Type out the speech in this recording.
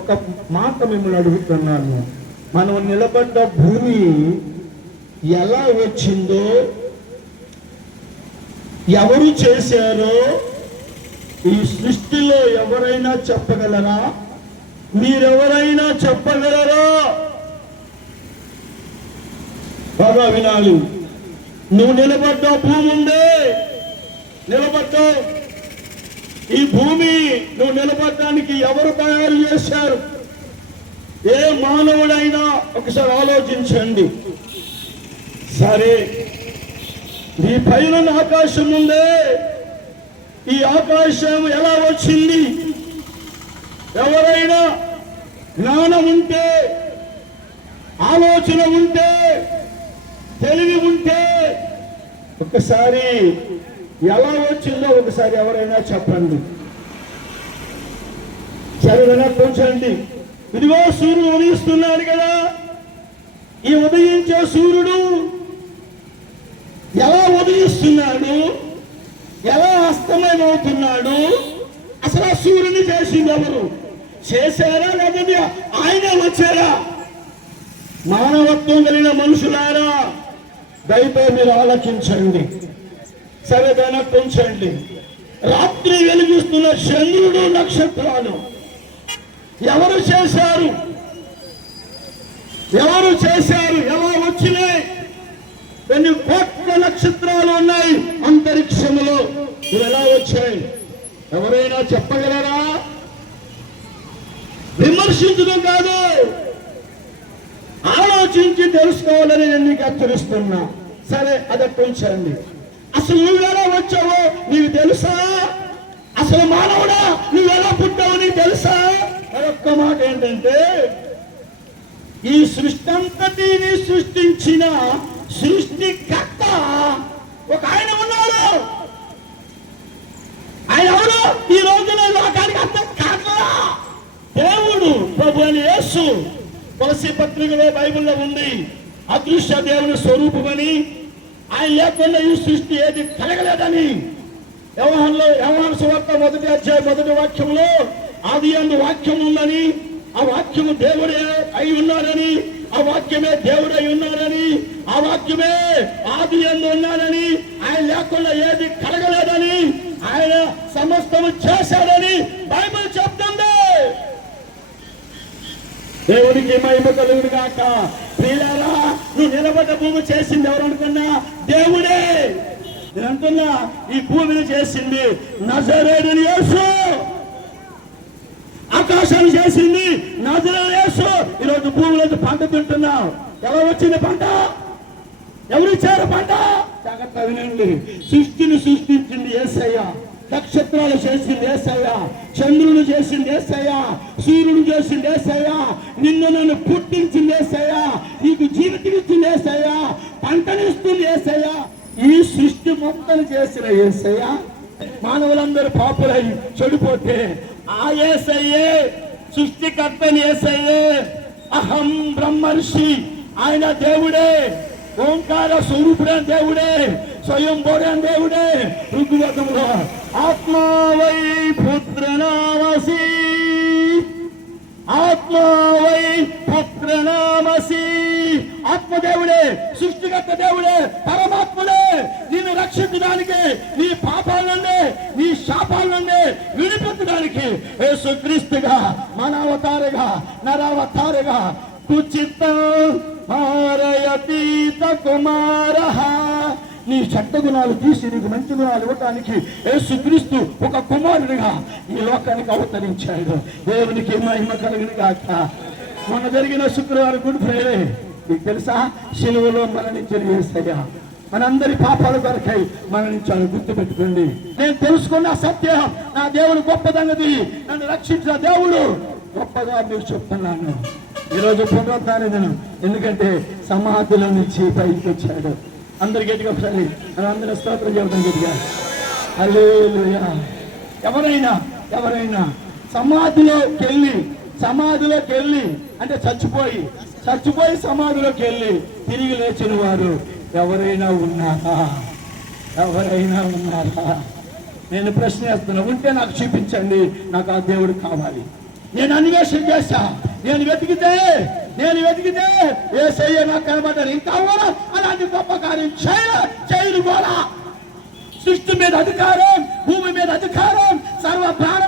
ఒక మాట మిమ్మల్ని అడుగుతున్నాను. మనం నిలబడ్డ భూమి ఎలా వచ్చిందో, ఎవరు చేశారో ఈ సృష్టిలో ఎవరైనా చెప్పగలరా? మీరెవరైనా చెప్పగలరా? బాగా వినాలి. నువ్వు నిలబడ్డ భూమి ఉందే, నిలబడ్డావు. ఈ భూమి నువ్వు నిలబడడానికి ఎవరు తయారు చేశారు? ఏ మానవుడైనా ఒకసారి ఆలోచించండి. సరే, నీ పైన ఆకాశం ఉందే, ఈ ఆకాశం ఎలా వచ్చింది? ఎవరైనా జ్ఞానం ఉంటే, ఆలోచన ఉంటే, తెలివి ఉంటే ఒకసారి ఎలా వచ్చిందో ఒకసారి ఎవరైనా చెప్పండి. సరే వినర్పించండి. ఇదిగో సూర్యుడు ఉదయిస్తున్నాడు కదా, ఈ ఉదయించే సూర్యుడు ఎలా ఉదయిస్తున్నాడు, ఎలా అస్తమయమవుతున్నాడు? అసలు ఆ సూర్యుని చేసింది ఎవరు? చేశారా లేకపోతే ఆయన వచ్చారా? మానవత్వం కలిగిన మనుషులారా, దయతో మీరు ఆలోచించండి. సరే ఉంచండి. రాత్రి వెలిగిస్తున్న చంద్రుడు, నక్షత్రాలు ఎవరు చేశారు? ఎవరు చేశారు? ఎలా వచ్చినాయి? ఎన్ని కోట్ల నక్షత్రాలు ఉన్నాయి అంతరిక్షములో, ఇవి ఎలా వచ్చాయి? ఎవరైనా చెప్పగలరా? విమర్శించడం కాదు, ఆలోచించి తెలుసుకోవాలని నేను మీకు హెచ్చరిస్తున్నా. సరే ఉంచండి. అసలు నువ్వు ఎలా వచ్చావో నీకు తెలుసా? అసలు మానవుడా నువ్వు ఎలా పుట్టావో నీకు తెలుసా? మరొక్క మాట ఏంటంటే, ఈ సృష్టి అంతటిని సృష్టించిన సృష్టికర్త ఒక ఆయన ఉన్నాడు. ఆయన ఎవరు? ఈ రోజున లోకానికి అర్థం కాక దేవుడు, ప్రభు అని యేసు. తులసి పత్రికలో బైబిల్లో ఉంది, అదృశ్య దేవుని స్వరూపమని, ఆయన లేకుండా ఈ సృష్టి ఏది కలగలేదని. యోహాను సువార్త 1వ అధ్యాయం 1వ వాక్యంలో ఆది యందు వాక్యం ఉందని, ఆ వాక్యము దేవుడే అయి ఉన్నారని, ఆ వాక్యమే దేవుడై ఉన్నారని, ఆ వాక్యమే ఆది యందు ఉన్నారని, ఆయన లేకుండా ఏది కలగలేదని, ఆయన సమస్తము చేశాడని బైబిల్ చెప్తుంది. దేవుడికి మహిమ కలుగును గాక. ప్రియులారా, నువ్వు నిలబడ్డ భూమి చేసింది ఎవరు అనుకున్నా? దేవుడే. నేను అంటున్నా, ఈ భూమిని చేసింది నజరేయుడైన యేసు. ఆకాశాన్ని చేసింది నజరేయుడైన యేసు. ఈరోజు భూమిలో పంట తింటున్నావు. ఎలా వచ్చింది పంట? ఎవరిచ్చారు పంట? జాగ్రత్త వినండి. సృష్టిని సృష్టించింది యేసయ్య, నక్షత్రాలు చేసింది యేసయ్య, చంద్రుడు చేసింది యేసయ్య, సూర్యుడు చేసింది యేసయ్య, నిన్ను నన్ను పుట్టించింది యేసయ్య, నీకు జీవితం ఇచ్చింది యేసయ్య, పంటనిస్తుంది యేసయ్య. ఈ సృష్టి మొత్తం చేసిన యేసయ్య మానవులందరూ పాపులై చెడిపోతే ఆ యేసయ్యే సృష్టికర్తని యేసయ్యే. అహం బ్రహ్మర్షి, ఆయన దేవుడే. ఓంకార స్వరూపుడైన దేవుడే, స్వయం బోడైన దేవుడే. ఋగ్వేదంలో ఆత్మావై పుత్రనామసి, ఆత్మావై పుత్రనామసి. ఆత్మదేవుడే, సృష్టికర్త దేవుడే, పరమాత్ముడే. నిన్ను రక్షించడానికి, నీ పాపాల నుండి, నీ శాపాల నుండి విడిపించడానికి యేసుక్రీస్తుగా, మానవతారగా, నరావతారగా కుచిత్తం మారయతీత కుమార. నీ చెడ్డ గుణాలు తీసి నీకు మంచి గుణాలు ఇవ్వటానికి యేసుక్రీస్తు ఒక కుమారుడిగా ఈ లోకానికి అవతరించాడు. దేవునికి మహిమ కలుగును గాక. మొన్న జరిగిన శుక్రవారం గుడ్ ఫ్రైడే, నీకు తెలుసా? శిలువలో మరణించిన యేసయ్య మనందరి పాపాల కొరకై మరణించాడు. గుర్తుపెట్టుకోండి. నేను తెలుసుకున్న సత్యం, నా దేవుడు గొప్పదన్నది, నన్ను రక్షించిన దేవుడు గొప్పగా మీరు చెప్తున్నాను. ఈరోజు పునరుద్ధాన దినం, ఎందుకంటే సమాధిలో నుంచి పైకి వచ్చాడు. అందరి గట్టిగా ఒకసారి మనం అందరి స్తోత్రం చెబుతాం గట్టిగా. హల్లెలూయా. ఎవరైనా సమాధిలోకి వెళ్ళి అంటే చచ్చిపోయి సమాధిలోకి వెళ్ళి తిరిగి లేచిన వారు ఎవరైనా ఉన్నారా? నేను ప్రశ్న వేస్తున్నా. ఉంటే నాకు చూపించండి, నాకు ఆ దేవుడు కావాలి. నేను అన్వేషణ చేశా, నేను వెతికితే యేసయ్య నాకు కనబడ్డాడు. ఇంకా కూడా అలాంటి గొప్ప కార్యం చేయను కూడా. సృష్టి మీద అధికారం, భూమి మీద అధికారం, సర్వ ప్రాణ